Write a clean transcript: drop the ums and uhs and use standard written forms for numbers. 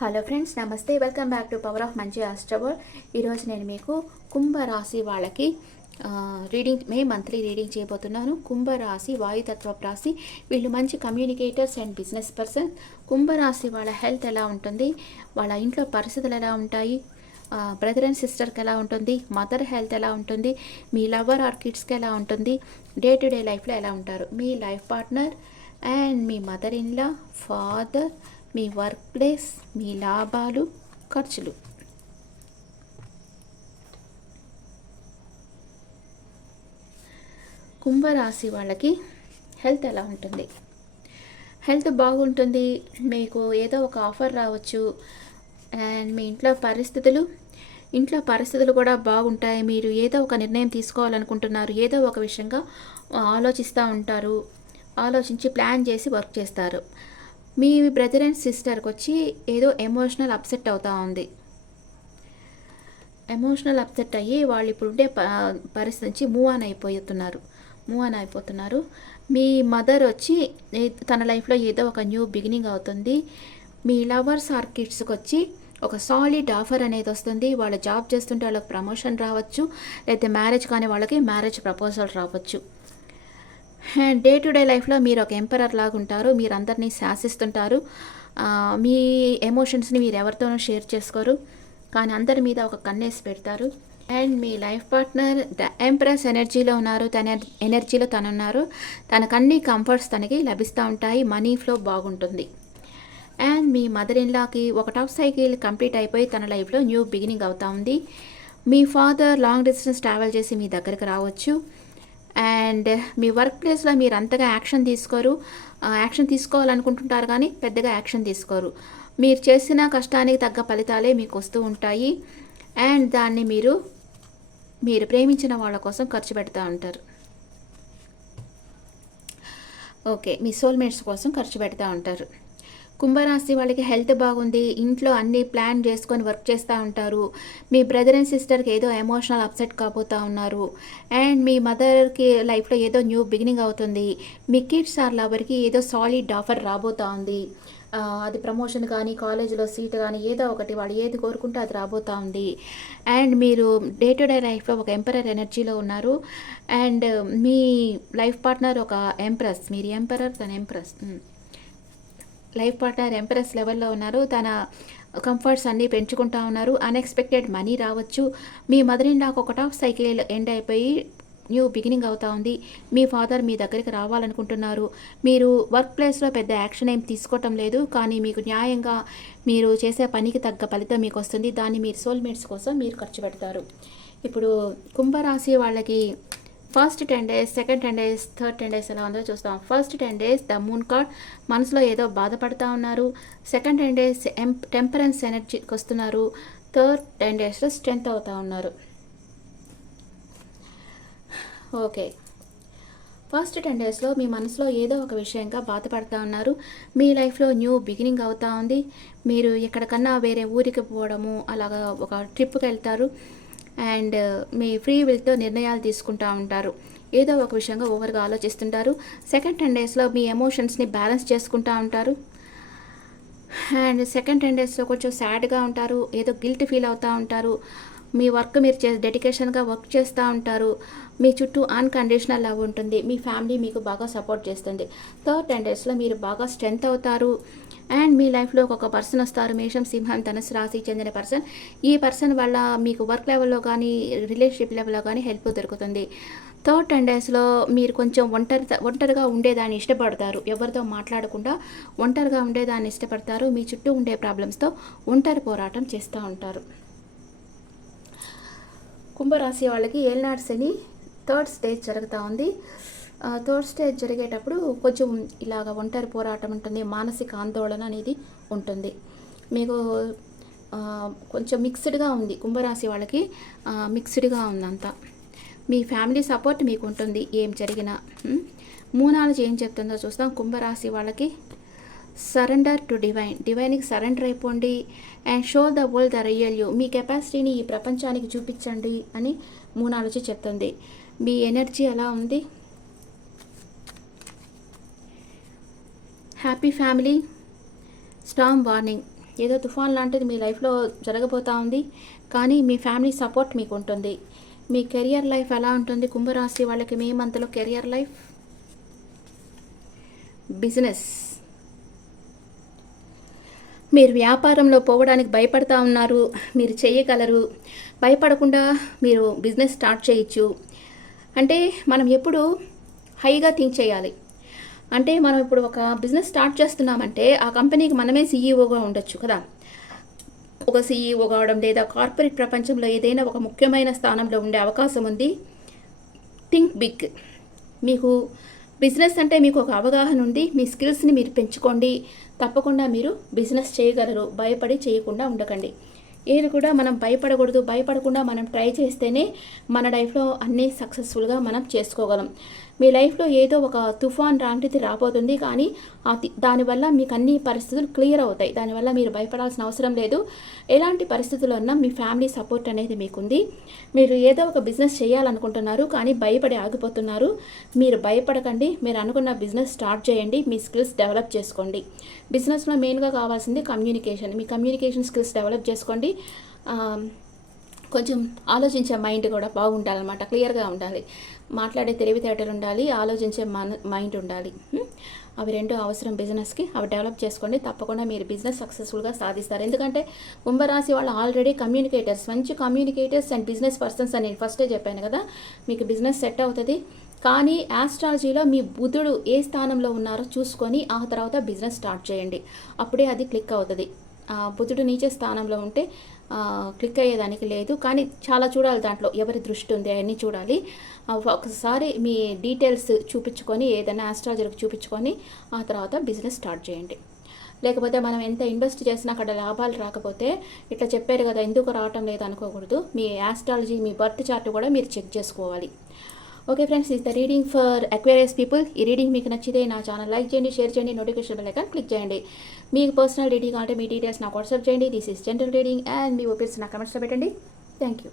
Hello friends, నమస్తే. Welcome back to power of మంచి ఆస్ట్రబోల్. ఈరోజు నేను మీకు కుంభరాశి వాళ్ళకి మే మంత్లీ రీడింగ్ చేయబోతున్నాను. కుంభరాశి వాయుతత్వపు రాశి. వీళ్ళు మంచి కమ్యూనికేటర్స్ అండ్ బిజినెస్ పర్సన్. కుంభరాశి వాళ్ళ హెల్త్ ఎలా ఉంటుంది, వాళ్ళ ఇంట్లో పరిస్థితులు ఎలా ఉంటాయి, బ్రదర్ అండ్ సిస్టర్కి ఎలా ఉంటుంది, మదర్ హెల్త్ ఎలా ఉంటుంది, మీ లవర్ ఆర్ కిడ్స్కి ఎలా ఉంటుంది, డే టు డే లైఫ్లో ఎలా ఉంటారు, మీ లైఫ్ పార్ట్నర్ అండ్ మీ మదర్ ఇన్లా, ఫాదర్, మీ వర్క్ ప్లేస్, మీ లాభాలు, ఖర్చులు. కుంభరాశి వాళ్ళకి హెల్త్ ఎలా ఉంటుంది? హెల్త్ బాగుంటుంది. మీకు ఏదో ఒక ఆఫర్ రావచ్చు. అండ్ మీ ఇంట్లో పరిస్థితులు కూడా బాగుంటాయి. మీరు ఏదో ఒక నిర్ణయం తీసుకోవాలనుకుంటున్నారు, ఏదో ఒక విషయంగా ఆలోచిస్తూ ఉంటారు, ఆలోచించి ప్లాన్ చేసి వర్క్ చేస్తారు. మీ బ్రదర్ అండ్ సిస్టర్కి వచ్చి ఏదో ఎమోషనల్ అప్సెట్ అవుతూ ఉంది. ఎమోషనల్ అప్సెట్ అయ్యి వాళ్ళు ఇప్పుడు ఉండే పరిస్థితి నుంచి మూవ్ ఆన్ అయిపోతున్నారు. మీ మదర్ వచ్చి తన లైఫ్లో ఏదో ఒక న్యూ బిగినింగ్ అవుతుంది. మీ లవర్స్ ఆర్ కిడ్స్కి వచ్చి ఒక సాలిడ్ ఆఫర్ అనేది వస్తుంది. వాళ్ళు జాబ్ చేస్తుంటే వాళ్ళకి ప్రమోషన్ రావచ్చు, లేకపోతే మ్యారేజ్ కానీ వాళ్ళకి మ్యారేజ్ ప్రపోజల్ రావచ్చు. డే టు డే లైఫ్లో మీరు ఒక ఎంపరర్ లాగా ఉంటారు. మీరు అందరినీ శాసిస్తుంటారు. మీ ఎమోషన్స్ని మీరు ఎవరితోనూ షేర్ చేసుకోరు, కానీ అందరి మీద ఒక కన్నేసి పెడతారు. అండ్ మీ లైఫ్ పార్ట్నర్ ద ఎంప్రెస్ ఎనర్జీలో ఉన్నారు. తన ఎనర్జీలో తనున్నారు. తనకు అన్ని కంఫర్ట్స్ తనకి లభిస్తూ ఉంటాయి. మనీ ఫ్లో బాగుంటుంది. అండ్ మీ మదర్ ఇన్లాకి ఒక టాప్ సైకిల్ కంప్లీట్ అయిపోయి తన లైఫ్లో న్యూ బిగినింగ్ అవుతూ ఉంది. మీ ఫాదర్ లాంగ్ డిస్టెన్స్ ట్రావెల్ చేసి మీ దగ్గరకు రావచ్చు. అండ్ మీ వర్క్ ప్లేస్లో మీరు అంతగా యాక్షన్ తీసుకోవాలనుకుంటుంటారు, కానీ పెద్దగా యాక్షన్ తీసుకోరు. మీరు చేసిన కష్టానికి తగ్గ ఫలితాలే మీకు వస్తూ ఉంటాయి. అండ్ దాన్ని మీరు ప్రేమించిన వాళ్ళ కోసం ఖర్చు పెడతా ఉంటారు. ఓకే, మీ సోల్మేట్స్ కోసం ఖర్చు పెడతా ఉంటారు. కుంభరాశి వాళ్ళకి హెల్త్ బాగుంది. ఇంట్లో అన్నీ ప్లాన్ చేసుకొని వర్క్ చేస్తూ ఉంటారు. మీ బ్రదర్ అండ్ సిస్టర్కి ఏదో ఎమోషనల్ అప్సెట్ కాబోతూ ఉన్నారు. అండ్ మీ మదర్కి లైఫ్లో ఏదో న్యూ బిగినింగ్ అవుతుంది. మీ కిడ్స్ ఆర్ లవర్కి ఏదో సాలిడ్ ఆఫర్ రాబోతూ ఉంది. అది ప్రమోషన్ కానీ, కాలేజీలో సీట్ కానీ, ఏదో ఒకటి వాళ్ళు ఏది కోరుకుంటే అది రాబోతూ ఉంది. అండ్ మీరు డే టు డే లైఫ్లో ఒక ఎంపరర్ ఎనర్జీలో ఉన్నారు. అండ్ మీ లైఫ్ పార్ట్నర్ ఒక ఎంప్రెస్. మీరు ఎంపరర్, తన ఎంప్రెస్. లైఫ్ పార్ట్నర్ ఎంప్రెస్ లెవెల్లో ఉన్నారు. తన కంఫర్ట్స్ అన్నీ పెంచుకుంటూ ఉన్నారు. అన్ఎక్స్పెక్టెడ్ మనీ రావచ్చు. మీ మదర్ ఇన్ లాకు ఒక టాప్ సైకిల్ ఎండ్ అయిపోయి న్యూ బిగినింగ్ అవుతూ ఉంది. మీ ఫాదర్ మీ దగ్గరికి రావాలనుకుంటున్నారు. మీరు వర్క్ ప్లేస్లో పెద్ద యాక్షన్ ఏం తీసుకోవటం లేదు, కానీ మీకు న్యాయంగా మీరు చేసే పనికి తగ్గ ఫలితం మీకు వస్తుంది. దాన్ని మీరు సోల్మేట్స్ కోసం మీరు ఖర్చు పెడతారు. ఇప్పుడు కుంభరాశి వాళ్ళకి first 10 days, second 10 days, third 10 days ఎలా ఉందో చూస్తాం. First 10 days the moon card, మనసులో ఏదో బాధపడుతూ ఉన్నారు. సెకండ్ 10 days టెంపరెన్స్ ఎనర్జీకి వస్తున్నారు. థర్డ్ 10 daysలో స్ట్రెంగ్త్ అవుతూ ఉన్నారు. ఓకే, ఫస్ట్ 10 daysలో మీ మనసులో ఏదో ఒక విషయంగా బాధపడుతూ ఉన్నారు. మీ లైఫ్లో న్యూ బిగినింగ్ అవుతూ ఉంది. మీరు ఎక్కడికన్నా వేరే ఊరికి పోవడము, అలాగా ఒక ట్రిప్కి వెళ్తారు. అండ్ మీ ఫ్రీ విల్తో నిర్ణయాలు తీసుకుంటూ ఉంటారు. ఏదో ఒక విషయంగా ఓవర్గా ఆలోచిస్తుంటారు. సెకండ్ 10 daysలో మీ ఎమోషన్స్ని బ్యాలెన్స్ చేసుకుంటూ ఉంటారు. అండ్ సెకండ్ 10 daysలో కొంచెం సాడ్గా ఉంటారు. ఏదో గిల్ట్ ఫీల్ అవుతూ ఉంటారు. మీ వర్క్ మీరు డెడికేషన్గా వర్క్ చేస్తూ ఉంటారు. మీ చుట్టూ అన్కండిషనల్ లవ్ ఉంటుంది. మీ ఫ్యామిలీ మీకు బాగా సపోర్ట్ చేస్తుంది. థర్డ్ 10 daysలో మీరు బాగా స్ట్రెంగ్త్ అవుతారు. అండ్ మీ లైఫ్లో ఒక పర్సన్ వస్తారు. మేషం, సింహం, ధనుసు రాశికి చెందిన పర్సన్. ఈ పర్సన్ వల్ల మీకు వర్క్ లెవెల్లో కానీ, రిలేషన్షిప్ లెవెల్లో కానీ హెల్ప్ దొరుకుతుంది. థర్డ్ 10 daysలో మీరు కొంచెం ఒంటరిగా ఉండేదాన్ని ఇష్టపడతారు. ఎవరితో మాట్లాడకుండా ఒంటరిగా ఉండేదాన్ని ఇష్టపడతారు. మీ చుట్టూ ఉండే ప్రాబ్లమ్స్తో ఒంటరి పోరాటం చేస్తూ ఉంటారు. కుంభరాశి వాళ్ళకి ఏలినాటి శని థర్డ్ స్టేజ్ జరుగుతూ ఉంది. థర్డ్ స్టేజ్ జరిగేటప్పుడు కొంచెం ఇలాగ ఒంటరి పోరాటం ఉంటుంది. మానసిక ఆందోళన అనేది ఉంటుంది. మీకు కొంచెం మిక్స్డ్గా ఉంది. కుంభరాశి వాళ్ళకి మిక్స్డ్గా ఉందంతా. మీ ఫ్యామిలీ సపోర్ట్ మీకు ఉంటుంది ఏం జరిగినా. మూనాలజీ ఏం చెప్తుందో చూస్తాం. కుంభరాశి వాళ్ళకి సరెండర్ టు డివైన్కి సరెండర్ అయిపోండి. And show the world the real you. మీ కెపాసిటీని ఈ ప్రపంచానికి చూపించండి అని మూనాలజీ చెప్తుంది. మీ ఎనర్జీ ఎలా ఉంది? Happy family, Storm warning. ఏదో తుఫాన్ లాంటిది మీ లైఫ్లో జరగబోతూ ఉంది, కానీ మీ ఫ్యామిలీ సపోర్ట్ మీకు ఉంటుంది. మీ కెరియర్ లైఫ్ ఎలా ఉంటుంది కుంభరాశి వాళ్ళకి మే మంత్లో? కెరియర్ లైఫ్, బిజినెస్, మీరు వ్యాపారంలో పోవడానికి భయపడతా ఉన్నారు, మీరు చేయగలరు, భయపడకుండా మీరు బిజినెస్ స్టార్ట్ చేయొచ్చు. అంటే మనం ఎప్పుడు హైగా థింక్ చేయాలి. అంటే మనం ఇప్పుడు ఒక బిజినెస్ స్టార్ట్ చేస్తున్నామంటే ఆ కంపెనీకి మనమే సీఈఓగా ఉండొచ్చు కదా. ఒక సీఈఓ కావడం లేదా కార్పొరేట్ ప్రపంచంలో ఏదైనా ఒక ముఖ్యమైన స్థానంలో ఉండే అవకాశం ఉంది. Think big. మీకు బిజినెస్ అంటే మీకు ఒక అవగాహన ఉంది, మీ స్కిల్స్ని మీరు పెంచుకోండి, తప్పకుండా మీరు బిజినెస్ చేయగలరు. భయపడి చేయకుండా ఉండకండి. ఏది కూడా మనం భయపడకూడదు. భయపడకుండా మనం ట్రై చేస్తేనే మన లైఫ్లో అన్నీ సక్సెస్ఫుల్గా మనం చేసుకోగలం. మీ లైఫ్లో ఏదో ఒక తుఫాన్ లాంటిది రాబోతుంది, కానీ దానివల్ల మీకు అన్ని పరిస్థితులు క్లియర్ అవుతాయి. దానివల్ల మీరు భయపడాల్సిన అవసరం లేదు. ఎలాంటి పరిస్థితుల్లో ఉన్నా మీ ఫ్యామిలీ సపోర్ట్ అనేది మీకుంది. మీరు ఏదో ఒక బిజినెస్ చేయాలనుకుంటున్నారు, కానీ భయపడి ఆగిపోతున్నారు. మీరు భయపడకండి. మీరు అనుకున్న బిజినెస్ స్టార్ట్ చేయండి. మీ స్కిల్స్ డెవలప్ చేసుకోండి. బిజినెస్లో మెయిన్గా కావాల్సింది కమ్యూనికేషన్. మీ కమ్యూనికేషన్ స్కిల్స్ డెవలప్ చేసుకోండి. కొంచెం ఆలోచించే మైండ్ కూడా బాగుండాలన్నమాట. క్లియర్గా ఉండాలి. మాట్లాడే తెలివితేటలు ఉండాలి, ఆలోచించే మైండ్ ఉండాలి. అవి రెండు అవసరం బిజినెస్కి. అవి డెవలప్ చేసుకోండి. తప్పకుండా మీరు బిజినెస్ సక్సెస్ఫుల్గా సాధిస్తారు. ఎందుకంటే కుంభరాశి వాళ్ళు ఆల్రెడీ కమ్యూనికేటర్స్, మంచి కమ్యూనికేటర్స్ అండ్ బిజినెస్ పర్సన్స్ అని నేను ఫస్టే చెప్పాను కదా. మీకు బిజినెస్ సెట్ అవుతుంది. కానీ ఆస్ట్రాలజీలో మీ బుధుడు ఏ స్థానంలో ఉన్నారో చూసుకొని ఆ తర్వాత బిజినెస్ స్టార్ట్ చేయండి. అప్పుడే అది క్లిక్ అవుతుంది. బుధుడు నీచ స్థానంలో ఉంటే క్లిక్ అయ్యేదానికి లేదు. కానీ చాలా చూడాలి, దాంట్లో ఎవరి దృష్టి ఉంది అవన్నీ చూడాలి. ఒకసారి మీ డీటెయిల్స్ చూపించుకొని, ఏదైనా ఆస్ట్రాలజీకి చూపించుకొని ఆ తర్వాత బిజినెస్ స్టార్ట్ చేయండి. లేకపోతే మనం ఎంత ఇన్వెస్ట్ చేసినా అక్కడ లాభాలు రాకపోతే ఇట్లా చెప్పారు కదా ఎందుకు రావటం లేదు అనుకోకూడదు. మీ ఆస్ట్రాలజీ, మీ బర్త్ చార్ట్ కూడా మీరు చెక్ చేసుకోవాలి. Okay friends, is the reading for Aquarius people. ఈ రీడింగ్ మీకు నచ్చితే నా ఛానల్ లైక్ చేయండి, షేర్ చేయండి, నోటిఫికేషన్ బెల్ ఐకాన్ క్లిక్ చేయండి. మీకు పర్సనల్ రీడింగ్ అంటే మీ డీటెయిల్స్ నాకు వాట్సాప్ చేయండి. This is general reading and me opinions నా కమెంట్స్లో పెట్టండి. Thank you.